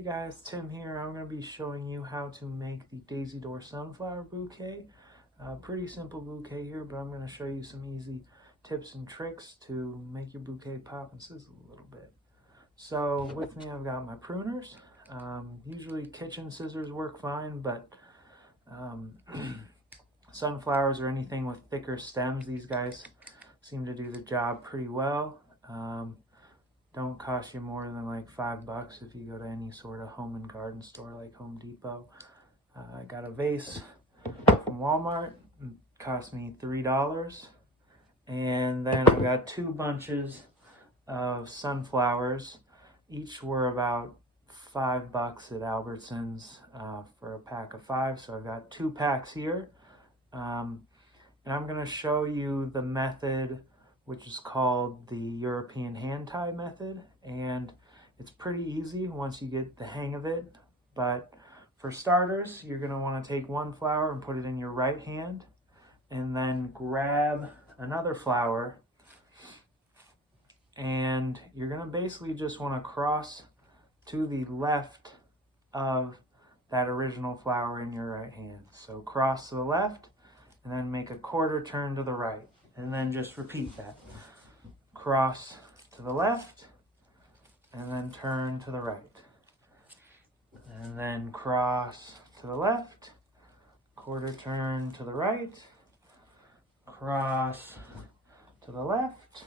Hey guys, Tim here. I'm going to be showing you how to make the Daisy Door Sunflower Bouquet. Pretty simple bouquet here, but I'm going to show you some easy tips and tricks to make your bouquet pop and sizzle a little bit. So with me I've got my pruners. Usually kitchen scissors work fine, but sunflowers or anything with thicker stems, these guys seem to do the job pretty well. Don't cost you more than like $5 if you go to any sort of home and garden store like Home Depot. I got a vase from Walmart. It cost me $3. And then I got 2 bunches of sunflowers. Each were about $5 at Albertsons for a pack of 5. So I've got 2 packs here. And I'm going to show you the method which is called the European hand tie method, and it's pretty easy once you get the hang of it. But for starters, you're going to want to take 1 flower and put it in your right hand, and then grab another flower, and you're going to basically just want to cross to the left of that original flower in your right hand. So cross to the left and then make a quarter turn to the right. And then just repeat that. Cross to the left, and then turn to the right. And then cross to the left, quarter turn to the right, cross to the left,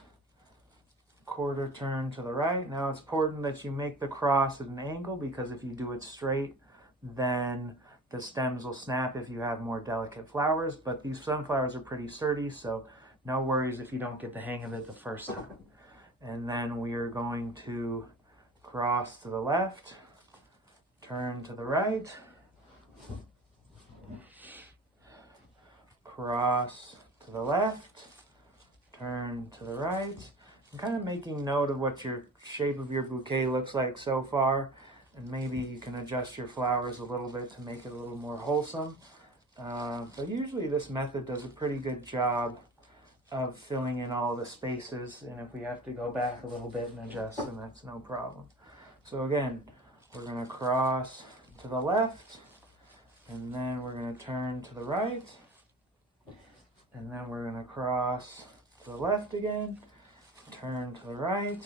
quarter turn to the right. Now it's important that you make the cross at an angle, because if you do it straight, then the stems will snap if you have more delicate flowers. But these sunflowers are pretty sturdy, so no worries if you don't get the hang of it the first time. And then we are going to cross to the left, turn to the right, cross to the left, turn to the right. I'm kind of making note of what your shape of your bouquet looks like so far, and maybe you can adjust your flowers a little bit to make it a little more wholesome. But usually this method does a pretty good job of filling in all the spaces, and if we have to go back a little bit and adjust, then that's no problem. So again, we're going to cross to the left, and then we're going to turn to the right, and then we're going to cross to the left again, turn to the right,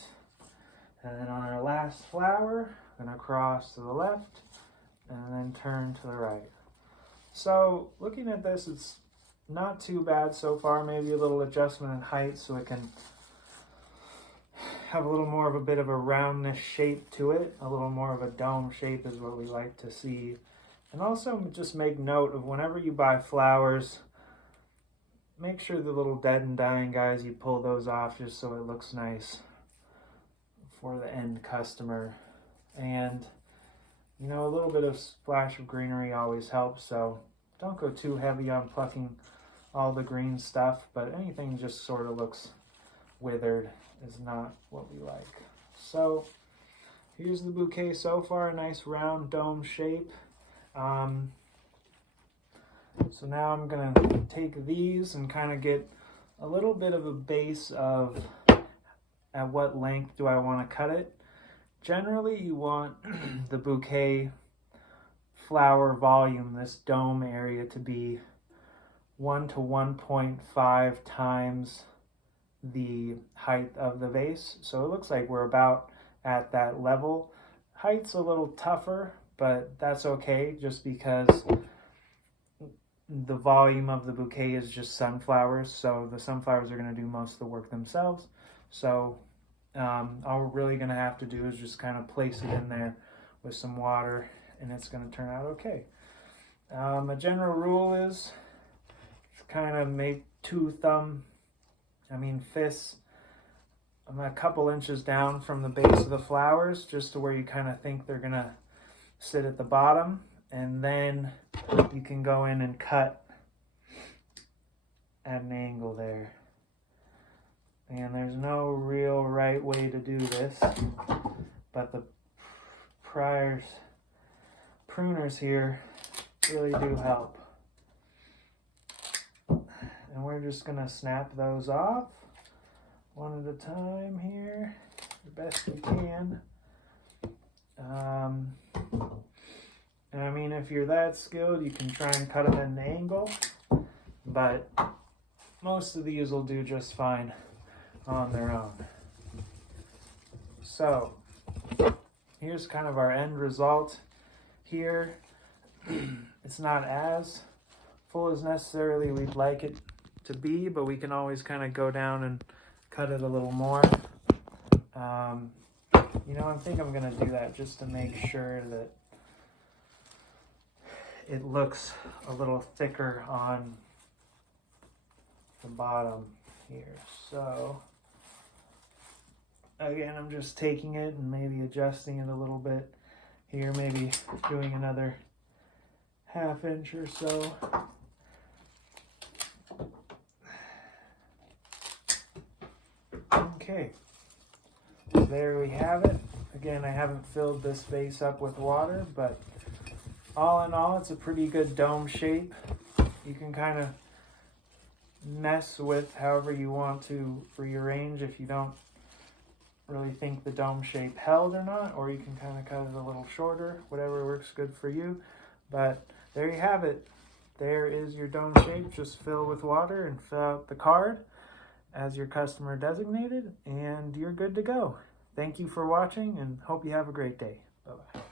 and then on our last flower, we're going to cross to the left, and then turn to the right. So looking at this, it's not too bad so far. Maybe a little adjustment in height so it can have a little more of a bit of a roundness shape to it. A little more of a dome shape is what we like to see. And also just make note of whenever you buy flowers, make sure the little dead and dying guys, you pull those off just so it looks nice for the end customer. And you know, a little bit of splash of greenery always helps, so don't go too heavy on plucking all the green stuff, but anything just sort of looks withered is not what we like. So here's the bouquet so far, a nice round dome shape. So now I'm gonna take these and kind of get a little bit of a base of at what length do I want to cut it. Generally you want the bouquet flower volume, this dome area, to be 1 to 1.5 times the height of the vase. So it looks like we're about at that level. Height's a little tougher, but that's okay, just because the volume of the bouquet is just sunflowers, so the sunflowers are going to do most of the work themselves. So all we're really going to have to do is just kind of place it in there with some water, and it's going to turn out okay. A general rule is kind of make 2 fists a couple inches down from the base of the flowers, just to where you kind of think they're going to sit at the bottom, and then you can go in and cut at an angle there. And there's no real right way to do this, but the pruners here really do help. And we're just going to snap those off one at a time here, the best we can. if you're that skilled, you can try and cut them at an angle, but most of these will do just fine on their own. So here's kind of our end result here. It's not as full as necessarily we'd like it to be, but we can always kind of go down and cut it a little more. You know, I think I'm going to do that just to make sure that it looks a little thicker on the bottom here. So again, I'm just taking it and maybe adjusting it a little bit here, maybe doing another 1/2 inch or so. Okay, there we have it. Again, I haven't filled this base up with water, but all in all, it's a pretty good dome shape. You can kind of mess with however you want to rearrange if you don't really think the dome shape held or not, or you can kind of cut it a little shorter, whatever works good for you. But there you have it. There is your dome shape. Just fill with water and fill out the card as your customer designated, and you're good to go. Thank you for watching, and hope you have a great day. Bye-bye.